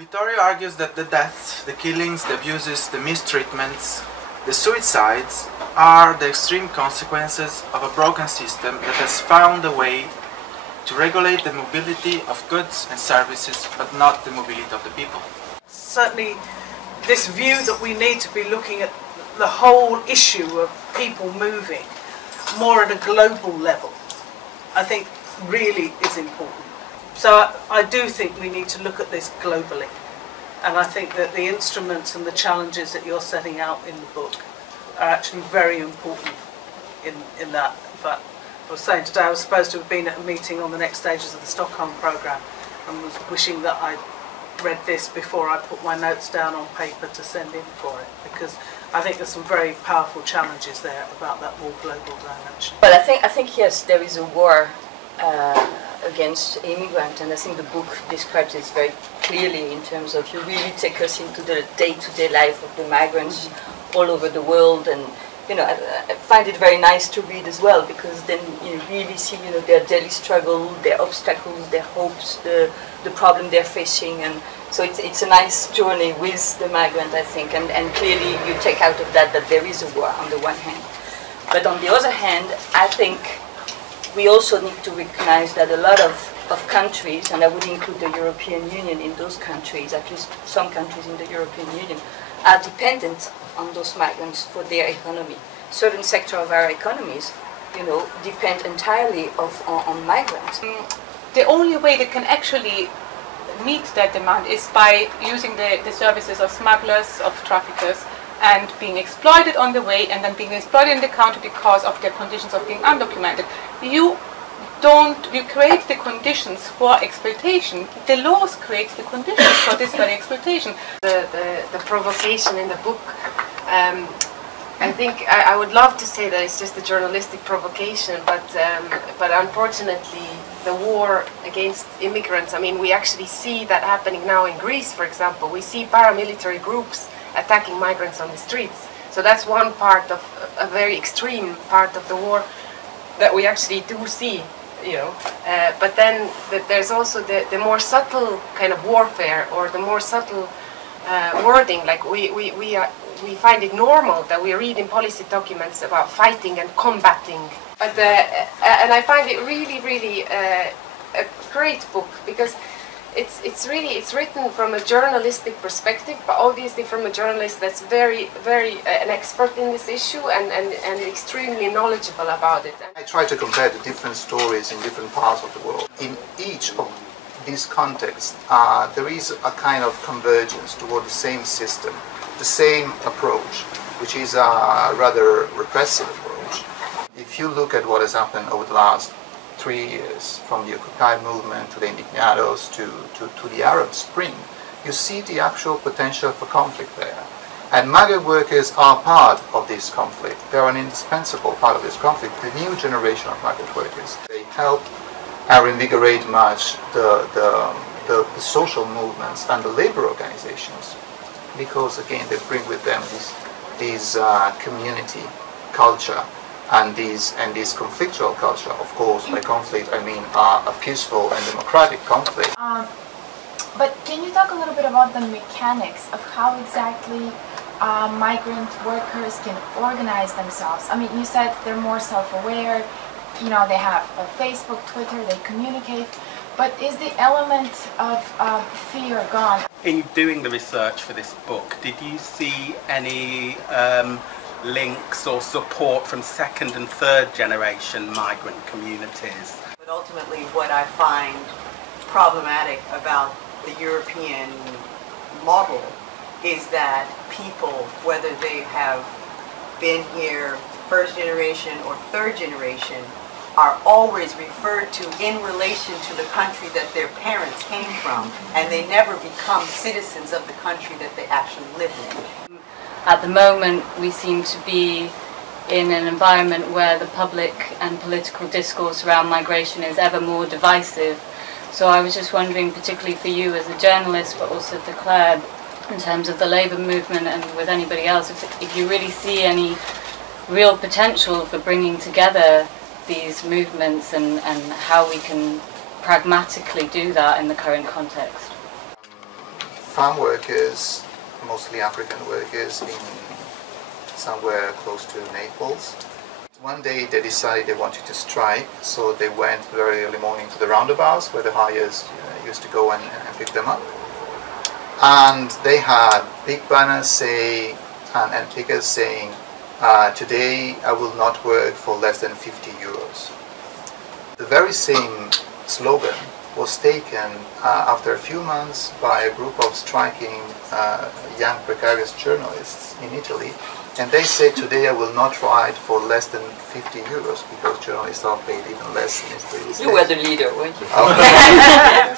Vittorio argues that the deaths, the killings, the abuses, the mistreatments, the suicides are the extreme consequences of a broken system that has found a way to regulate the mobility of goods and services, but not the mobility of the people. Certainly this view that we need to be looking at the whole issue of people moving more at a global level, I think really is important. So I do think we need to look at this globally, and I think that the instruments and the challenges that you're setting out in the book are actually very important in that. But I was saying today I was supposed to have been at a meeting on the next stages of the Stockholm programme and was wishing that I'd read this before I put my notes down on paper to send in for it, because I think there's some very powerful challenges there about that more global dimension. Well, I think yes, there is a war against immigrants, and I think the book describes this very clearly in terms of you really take us into the day-to-day life of the migrants all over the world, and I find it very nice to read as well, because then you really see their daily struggle, their obstacles, their hopes, the problem they're facing, and so it's a nice journey with the migrant, I think, and clearly you take out of that there is a war on the one hand, but on the other hand, I think we also need to recognize that a lot of countries, and I would include the European Union in those countries, at least some countries in the European Union, are dependent on those migrants for their economy. Certain sector of our economies, depend entirely on migrants. The only way they can actually meet that demand is by using the services of smugglers, of traffickers, and being exploited on the way, and then being exploited in the country because of their conditions of being undocumented. You create the conditions for exploitation. The laws create the conditions for this very exploitation. The provocation in the book, I think I would love to say that it's just a journalistic provocation, but unfortunately the war against immigrants, I mean, we actually see that happening now in Greece, for example. We see paramilitary groups attacking migrants on the streets. So that's one part of a very extreme part of the war that we actually do see, but then there's also the more subtle kind of warfare, or the more subtle wording, like we find it normal that we read in policy documents about fighting and combating. But and I find it really a great book, because it's written from a journalistic perspective, but obviously from a journalist that's very an expert in this issue and extremely knowledgeable about it. I try to compare the different stories in different parts of the world. In each of these contexts, there is a kind of convergence toward the same system, the same approach, which is a rather repressive approach. If you look at what has happened over the last 3 years, from the Occupy movement to the Indignados to the Arab Spring, you see the actual potential for conflict there. And migrant workers are part of this conflict. They're an indispensable part of this conflict. The new generation of migrant workers, they help and reinvigorate much the social movements and the labor organizations, because again they bring with them this community culture. And this conflictual culture, of course, by conflict I mean a peaceful and democratic conflict. But can you talk a little bit about the mechanics of how exactly migrant workers can organize themselves? I mean, you said they're more self-aware, they have Facebook, Twitter, they communicate, but is the element of fear gone? In doing the research for this book, did you see any links or support from second and third generation migrant communities? But ultimately what I find problematic about the European model is that people, whether they have been here first generation or third generation, are always referred to in relation to the country that their parents came from, and they never become citizens of the country that they actually live in. At the moment, we seem to be in an environment where the public and political discourse around migration is ever more divisive. So I was just wondering, particularly for you as a journalist, but also for Claire, in terms of the labour movement and with anybody else, if you really see any real potential for bringing together these movements and how we can pragmatically do that in the current context. farm workers, mostly African workers, in somewhere close to Naples. One day they decided they wanted to strike, so they went very early morning to the roundabouts where the hires used to go and pick them up. And they had big banners saying, and pickers saying, today I will not work for less than 50 euros. The very same slogan was taken after a few months by a group of striking young precarious journalists in Italy, and they said, today I will not write for less than 50 euros because journalists are paid even less in Italy. You were the leader, weren't you? Okay.